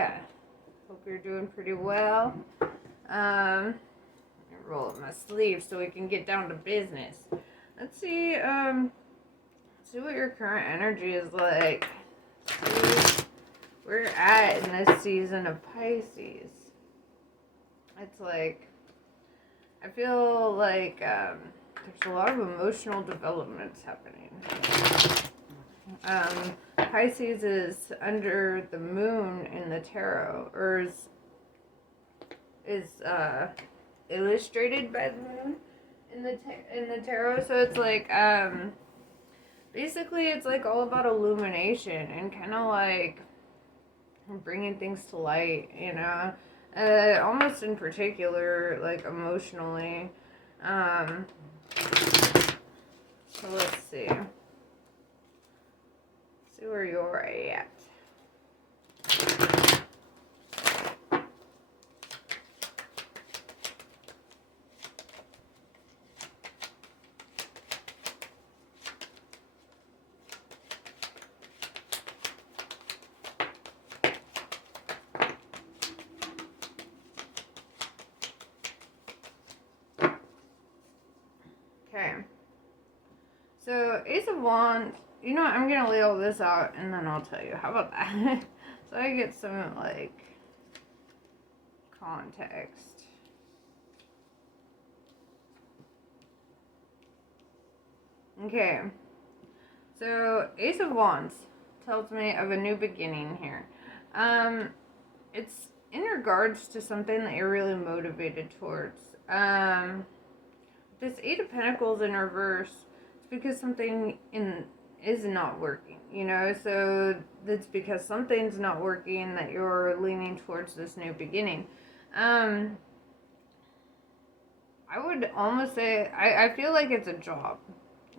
yeah, hope you're doing pretty well. Roll up my sleeves so we can get down to business. Let's see, see what your current energy is like. See where you're at in this season of Pisces. It's like, I feel like there's a lot of emotional developments happening. Pisces is under the moon in the tarot, or is illustrated by the moon in the tarot. So it's like basically it's like all about illumination and kind of like bringing things to light, you know. Almost in particular, like emotionally. So let's see. See where you're at. Okay. So, Ace of Wands, you know what, I'm going to lay all this out and then I'll tell you. How about that? So I get some, like, context. Okay. So, Ace of Wands tells me of a new beginning here. It's in regards to something that you're really motivated towards. This Eight of Pentacles in reverse, it's because something is not working, you know, so it's because something's not working that you're leaning towards this new beginning. I would almost say, I feel like it's a job,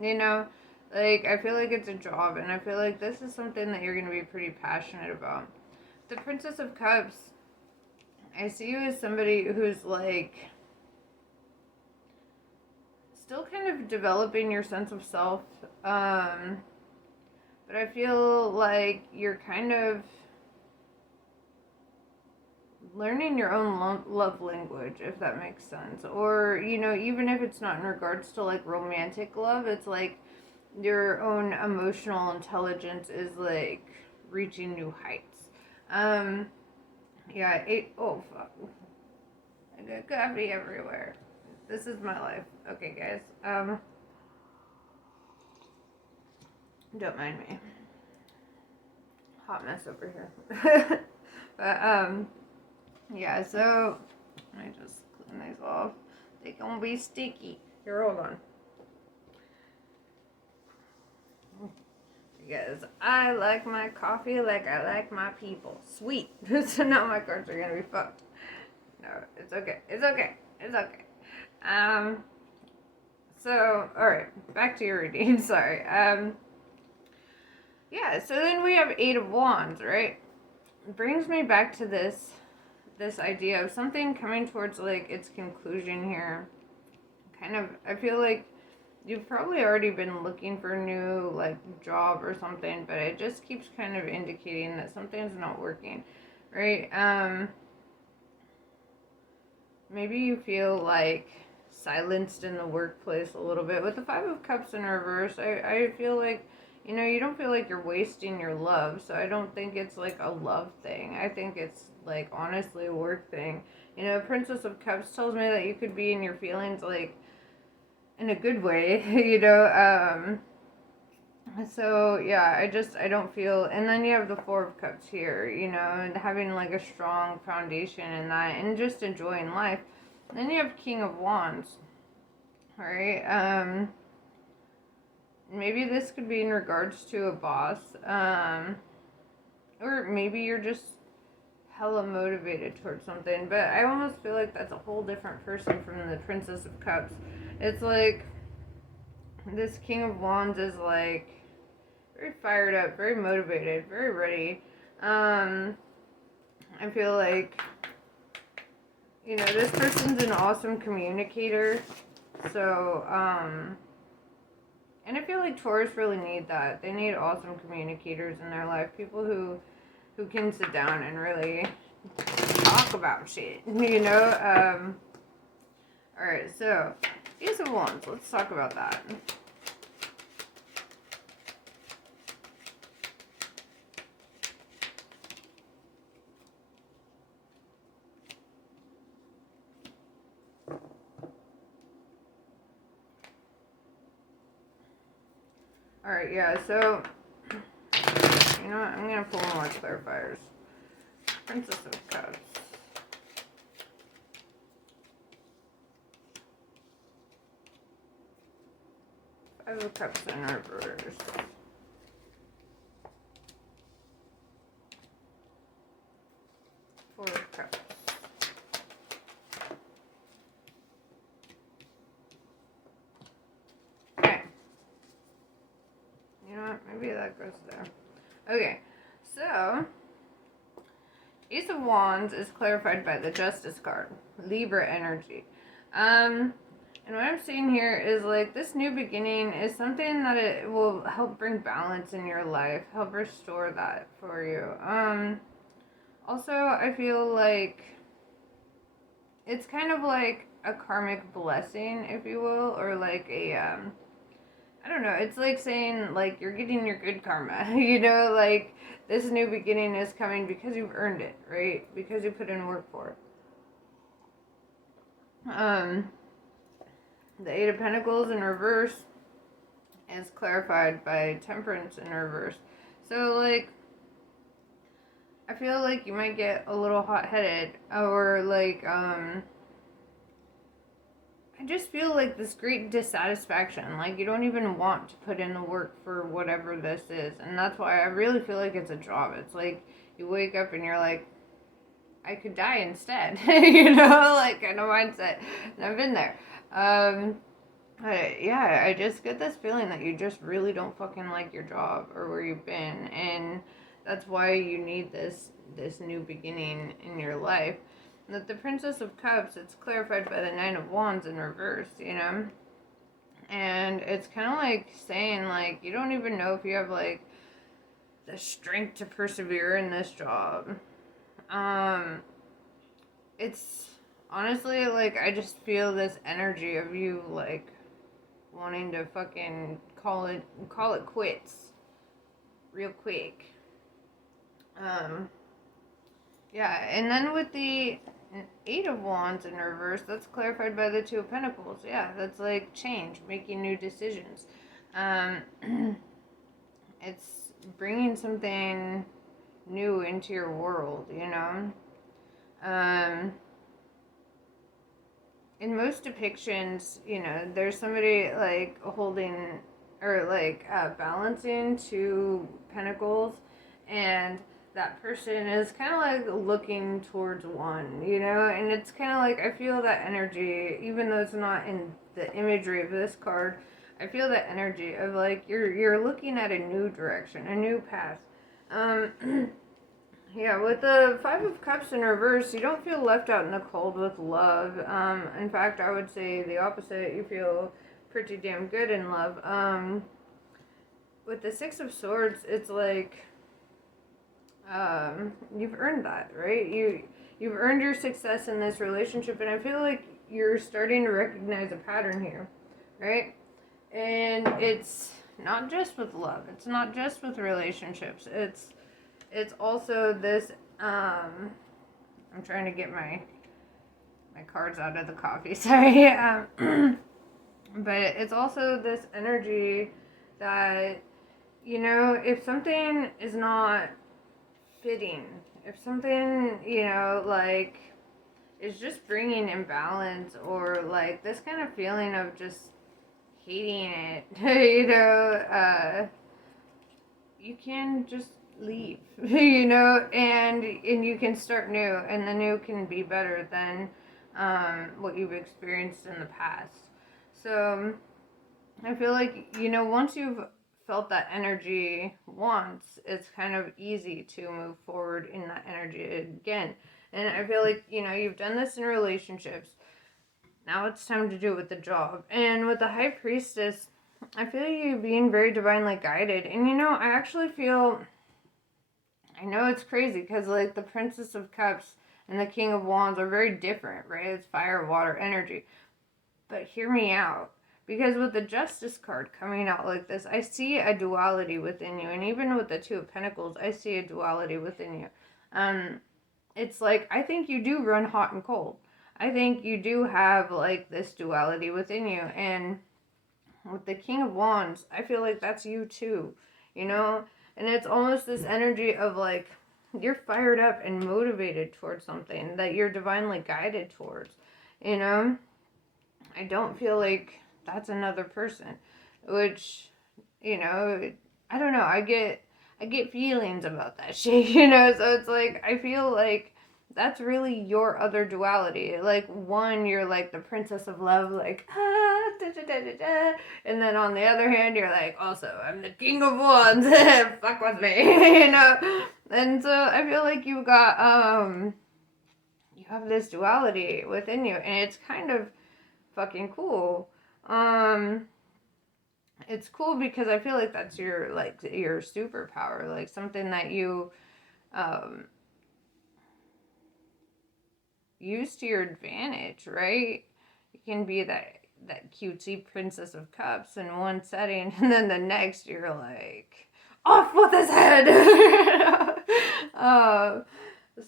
you know, like, I feel like it's a job, and I feel like this is something that you're going to be pretty passionate about. The Princess of Cups, I see you as somebody who's, like, still kind of developing your sense of self, but I feel like you're kind of learning your own love language, if that makes sense. Or, you know, even if it's not in regards to, like, romantic love, it's like your own emotional intelligence is, like, reaching new heights. Yeah, oh, fuck. I got coffee everywhere. This is my life. Okay, guys. Don't mind me. Hot mess over here. But, yeah, so, let me just clean these off. They're gonna be sticky. Here, hold on. Because I like my coffee like I like my people. Sweet. So now my cards are gonna be fucked. No, it's okay. It's okay. It's okay. So, alright, back to your reading. Sorry. Yeah, so then we have Eight of Wands, right? It brings me back to this idea of something coming towards, like, its conclusion here. Kind of, I feel like you've probably already been looking for a new, like, job or something, but it just keeps kind of indicating that something's not working, right? Maybe you feel, like, silenced in the workplace a little bit. With the Five of Cups in reverse, I feel like, you know, you don't feel like you're wasting your love, so I don't think it's, like, a love thing. I think it's, like, honestly a work thing. You know, Princess of Cups tells me that you could be in your feelings, like, in a good way, you know, so, yeah, I don't feel, and then you have the Four of Cups here, you know, and having, like, a strong foundation in that, and just enjoying life. And then you have King of Wands, right? Maybe this could be in regards to a boss, or maybe you're just hella motivated towards something, but I almost feel like that's a whole different person from the Princess of Cups. It's like, this King of Wands is, like, very fired up, very motivated, very ready. I feel like, you know, this person's an awesome communicator. So, and I feel like Taurus really need that. They need awesome communicators in their life. People who who can sit down and really talk about shit, you know? Alright, so, Ace of Wands, let's talk about that. Alright, yeah, so, you know what, I'm gonna pull more clarifiers. Princess of Cups. Five of Cups in reverse. Four of Cups. Okay. You know what? Maybe that goes there. Okay. So, Ace of Wands is clarified by the Justice card. Libra energy. And what I'm seeing here is like this new beginning is something that it will help bring balance in your life, help restore that for you. Also, I feel like it's kind of like a karmic blessing, if you will, or like a, I don't know, it's like saying like you're getting your good karma, you know, like this new beginning is coming because you've earned it, right? Because you put in work for it. The Eight of Pentacles in reverse is clarified by Temperance in reverse. So, like, I feel like you might get a little hot-headed, or, like, I just feel like this great dissatisfaction. Like, you don't even want to put in the work for whatever this is. And that's why I really feel like it's a job. It's like, you wake up and you're like, I could die instead. You know, like, kind of mindset. And I've been there. Yeah, I just get this feeling that you just really don't fucking like your job or where you've been, and that's why you need this new beginning in your life. And that the Princess of Cups, it's clarified by the Nine of Wands in reverse, you know? And it's kind of like saying, like, you don't even know if you have, like, the strength to persevere in this job. It's honestly, like, I just feel this energy of you, like, wanting to fucking call it quits real quick. Yeah, and then with the Eight of Wands in reverse, that's clarified by the Two of Pentacles. Yeah, that's like change, making new decisions. It's bringing something new into your world, you know? In most depictions, you know, there's somebody like holding or like balancing two pentacles, and that person is kind of like looking towards one, you know, and it's kind of like I feel that energy, even though it's not in the imagery of this card. I feel that energy of like you're looking at a new direction, a new path. Yeah, with the Five of Cups in reverse, you don't feel left out in the cold with love. In fact, I would say the opposite. You feel pretty damn good in love. With the Six of Swords, it's like you've earned that, right? You've earned your success in this relationship, and I feel like you're starting to recognize a pattern here, right? And it's not just with love. It's not just with relationships. It's also this, I'm trying to get my cards out of the coffee, sorry. But it's also this energy that, you know, if something is not fitting, if something, you know, like, is just bringing imbalance or, like, this kind of feeling of just hating it, you know, you can just leave, you know, and you can start new, and the new can be better than what you've experienced in the past. So I feel like, you know, once you've felt that energy once, it's kind of easy to move forward in that energy again. And I feel like, you know, you've done this in relationships. Now it's time to do it with the job. And with the High Priestess, I feel you being very divinely guided. And, you know, I actually feel I know it's crazy because, like, the Princess of Cups and the King of Wands are very different, right? It's fire, water, energy. But hear me out. Because with the Justice card coming out like this, I see a duality within you. And even with the Two of Pentacles, I see a duality within you. It's like, I think you do run hot and cold. I think you do have, like, this duality within you. And with the King of Wands, I feel like that's you too, you know? And it's almost this energy of, like, you're fired up and motivated towards something that you're divinely guided towards, you know? I don't feel like that's another person, which, you know, I don't know, I get feelings about that shit, you know? So it's like, I feel like that's really your other duality. Like, one, you're like the princess of love, like, ah, da, da, da, da, da. And then on the other hand, you're like, also, I'm the king of wands, fuck with me, you know? And so I feel like you have this duality within you, and it's kind of fucking cool. It's cool because I feel like that's your, like, your superpower, like something that you use to your advantage, right? You can be that cutesy Princess of Cups in one setting, and then the next you're like, off with his head.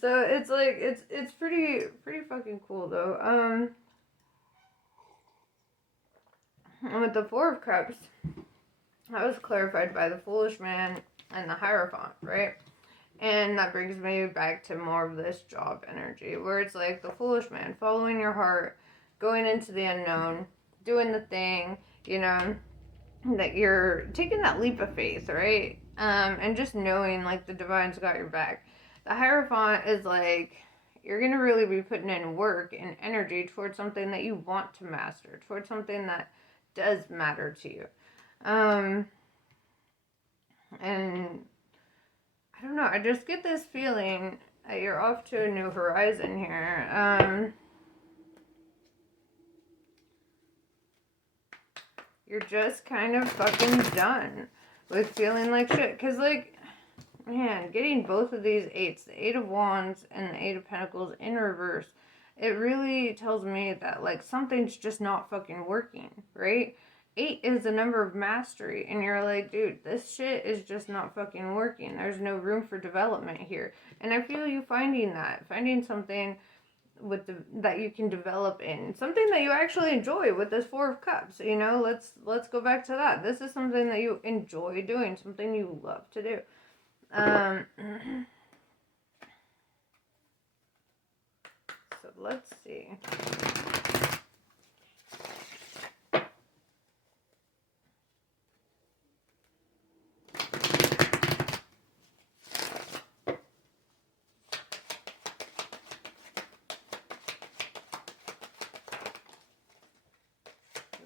So it's like it's pretty fucking cool though. With the Four of Cups, that was clarified by the Foolish Man and the Hierophant, right? And that brings me back to more of this job energy, where it's like the Foolish Man, following your heart, going into the unknown, doing the thing, you know, that you're taking that leap of faith, right? And just knowing, like, the divine's got your back. The Hierophant is like, you're going to really be putting in work and energy towards something that you want to master, towards something that does matter to you. And I don't know, I just get this feeling that you're off to a new horizon here. You're just kind of fucking done with feeling like shit. Because, like, man, getting both of these eights, the Eight of Wands and the Eight of Pentacles in reverse, it really tells me that, like, something's just not fucking working, right? 8 is the number of mastery, and you're like, dude, this shit is just not fucking working. There's no room for development here. And I feel you finding something with that you can develop in, something that you actually enjoy with this Four of Cups, you know? Let's go back to that. This is something that you enjoy doing, something you love to do. So let's see.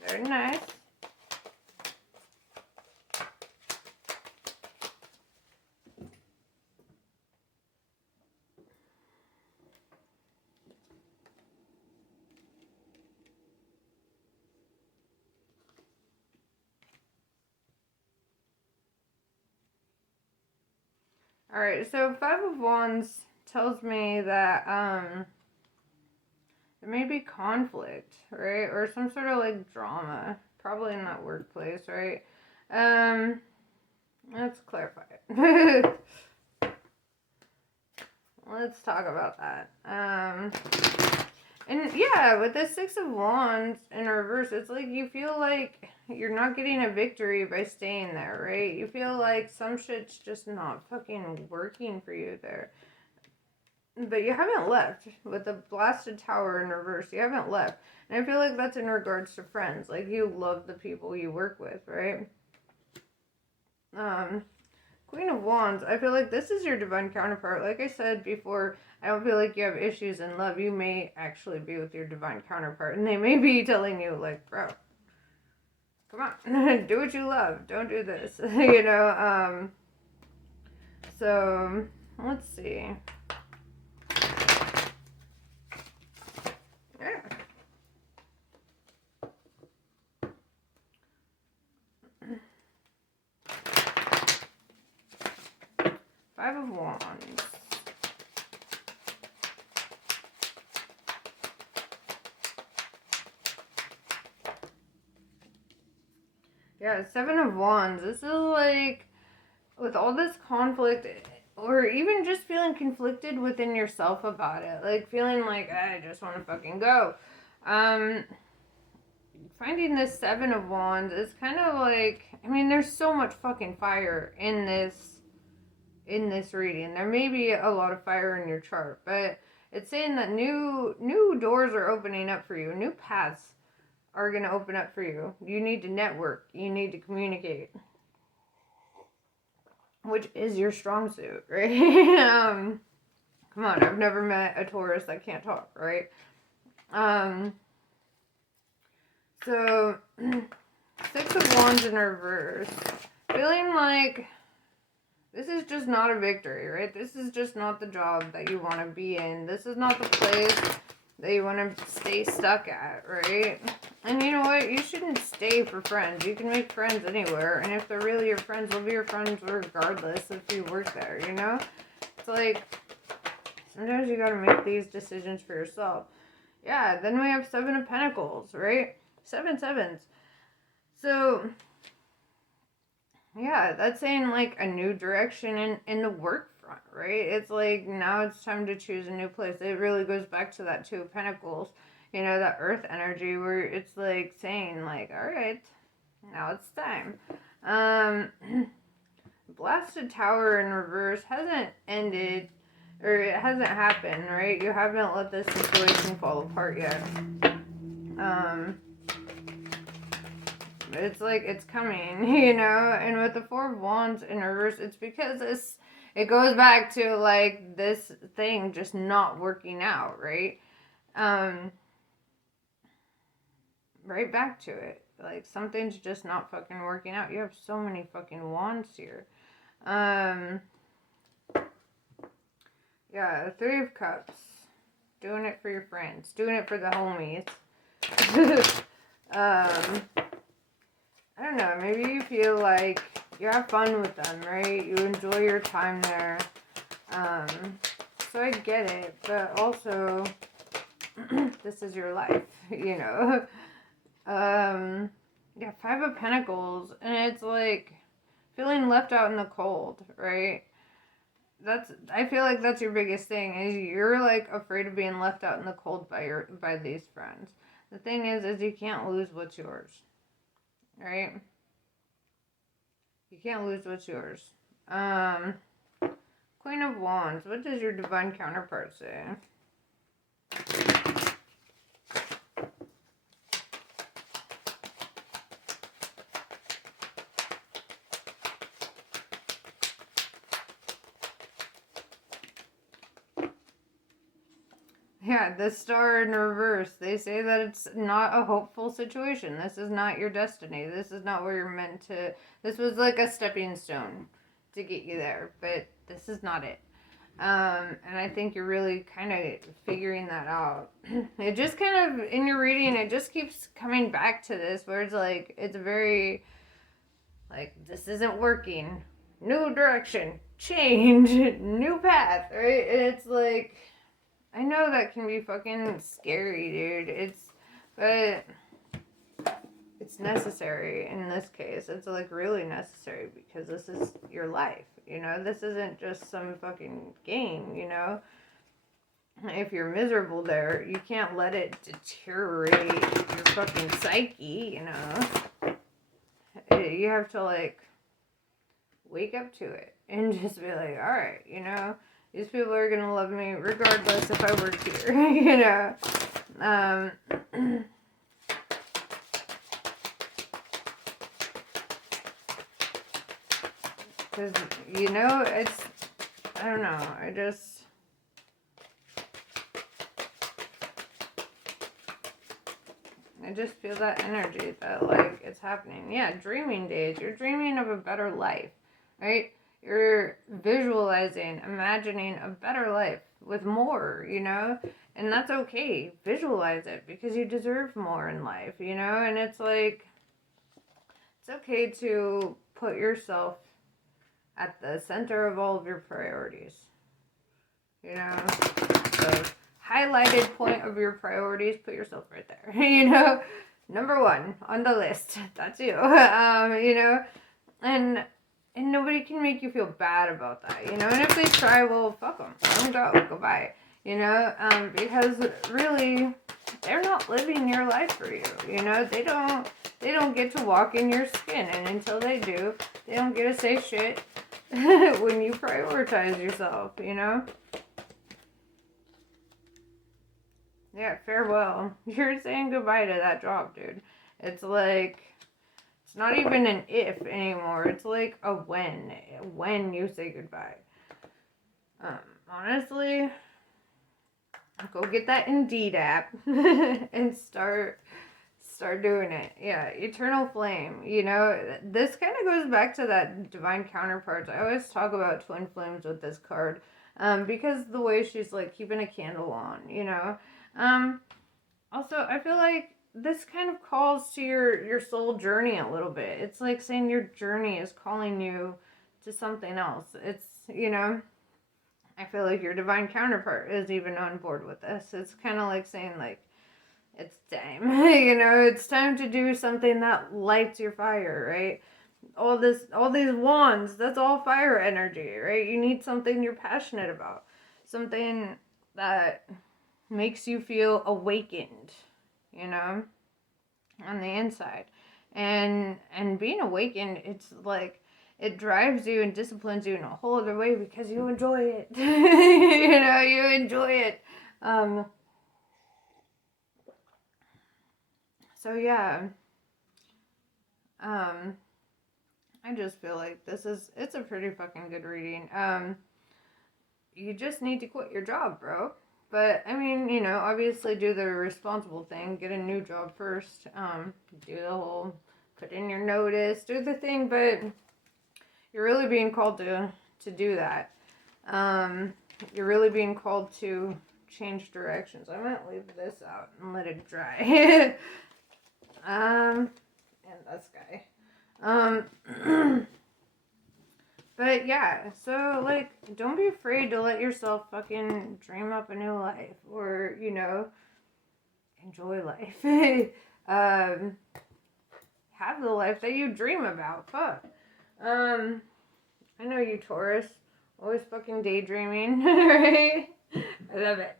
Very nice. Alright, so Five of Wands tells me that there may be conflict, right? Or some sort of, like, drama. Probably in that workplace, right? Let's clarify it. Let's talk about that. And yeah, with the Six of Wands in reverse, it's like you feel like you're not getting a victory by staying there, right? You feel like some shit's just not fucking working for you there. But you haven't left. With the Blasted Tower in reverse, you haven't left. And I feel like that's in regards to friends. Like, you love the people you work with, right? Queen of Wands, I feel like this is your divine counterpart. Like I said before, I don't feel like you have issues in love. You may actually be with your divine counterpart, and they may be telling you, like, bro, come on, do what you love. Don't do this, you know? So, let's see. Yeah. Five of Wands. Yeah, Seven of Wands. This is like, with all this conflict, or even just feeling conflicted within yourself about it. Like, feeling like, I just want to fucking go. Finding this Seven of Wands is kind of like, I mean, there's so much fucking fire in this reading. There may be a lot of fire in your chart, but it's saying that new doors are opening up for you. New paths are going to open up for you. You need to network. You need to communicate, which is your strong suit, right? Come on, I've never met a Taurus that can't talk, right? So, Six of Wands in reverse. Feeling like this is just not a victory, right? This is just not the job that you want to be in. This is not the place that you want to stay stuck at, right? And you know what? You shouldn't stay for friends. You can make friends anywhere. And if they're really your friends, they'll be your friends regardless if you work there, you know? It's like, sometimes you got to make these decisions for yourself. Yeah, then we have Seven of Pentacles, right? 7 sevens. So, yeah, that's saying like a new direction in the work front, right? It's like now it's time to choose a new place. It really goes back to that Two of Pentacles, you know, that earth energy where it's like saying like, all right, now it's time. Blasted Tower in reverse hasn't ended, or it hasn't happened, right? You haven't let this situation fall apart yet. It's like it's coming, you know? And with the Four of Wands in reverse, it's because it goes back to like this thing just not working out, right? Right back to it. Like something's just not fucking working out. You have so many fucking wands here. Yeah, Three of Cups. Doing it for your friends. Doing it for the homies. I don't know, maybe you feel like you have fun with them, right? You enjoy your time there. So I get it, but also, this is your life, you know? Yeah, Five of Pentacles, and it's like feeling left out in the cold, right? I feel like that's your biggest thing, is you're like afraid of being left out in the cold by these friends. The thing is you can't lose what's yours. Right? You can't lose what's yours. Queen of Wands. What does your divine counterpart say? Yeah, the Star in reverse. They say that it's not a hopeful situation. This is not your destiny. This is not where you're meant to. This was like a stepping stone to get you there, but this is not it. And I think you're really kind of figuring that out. It just kind of, in your reading, it just keeps coming back to this, where it's like, it's very, like, this isn't working. New direction. Change. New path, right? It's like, I know that can be fucking scary, dude. But it's necessary in this case. It's like really necessary because this is your life, you know? This isn't just some fucking game, you know? If you're miserable there, you can't let it deteriorate your fucking psyche, you know? You have to, like, wake up to it and just be like, alright, you know? These people are going to love me regardless if I work here, you know? Because, you know, I don't know, I just feel that energy that, like, it's happening. Yeah, dreaming days. You're dreaming of a better life, right? You're visualizing, imagining a better life with more, you know? And that's okay. Visualize it because you deserve more in life, you know? And it's like, it's okay to put yourself at the center of all of your priorities. You know, the highlighted point of your priorities, put yourself right there. You know, number one on the list. That's you. You know, and nobody can make you feel bad about that. You know, and if they try, well, fuck them. Let them go. Goodbye. You know, because really, they're not living your life for you. You know, they don't get to walk in your skin, and until they do, they don't get to say shit when you prioritize yourself. You know. Yeah, farewell. You're saying goodbye to that job, dude. It's like, it's not even an if anymore. It's like a when you say goodbye. Honestly, go get that Indeed app and start doing it. Yeah, eternal flame. You know, this kind of goes back to that divine counterparts. I always talk about twin flames with this card, because the way she's like keeping a candle on. You know. Also, I feel like this kind of calls to your soul journey a little bit. It's like saying your journey is calling you to something else. It's, you know, I feel like your divine counterpart is even on board with this. It's kind of like saying, like, it's time. You know, it's time to do something that lights your fire, right? All these wands, that's all fire energy, right? You need something you're passionate about. Something that makes you feel awakened, you know, on the inside. And being awakened, it's like it drives you and disciplines you in a whole other way because you enjoy it. You know, you enjoy it. So yeah. I just feel like it's a pretty fucking good reading. You just need to quit your job, bro. But, I mean, you know, obviously do the responsible thing. Get a new job first. Do the whole, put in your notice. Do the thing, but you're really being called to do that. You're really being called to change directions. I might leave this out and let it dry. And this guy. But yeah, so, like, don't be afraid to let yourself fucking dream up a new life. Or, you know, enjoy life. Have the life that you dream about. Fuck. I know you, Taurus. Always fucking daydreaming, right? I love it.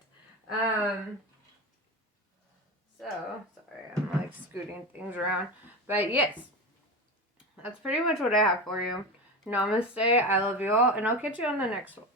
So, sorry, I'm, like, scooting things around. But, yes. That's pretty much what I have for you. Namaste, I love you all, and I'll catch you on the next one.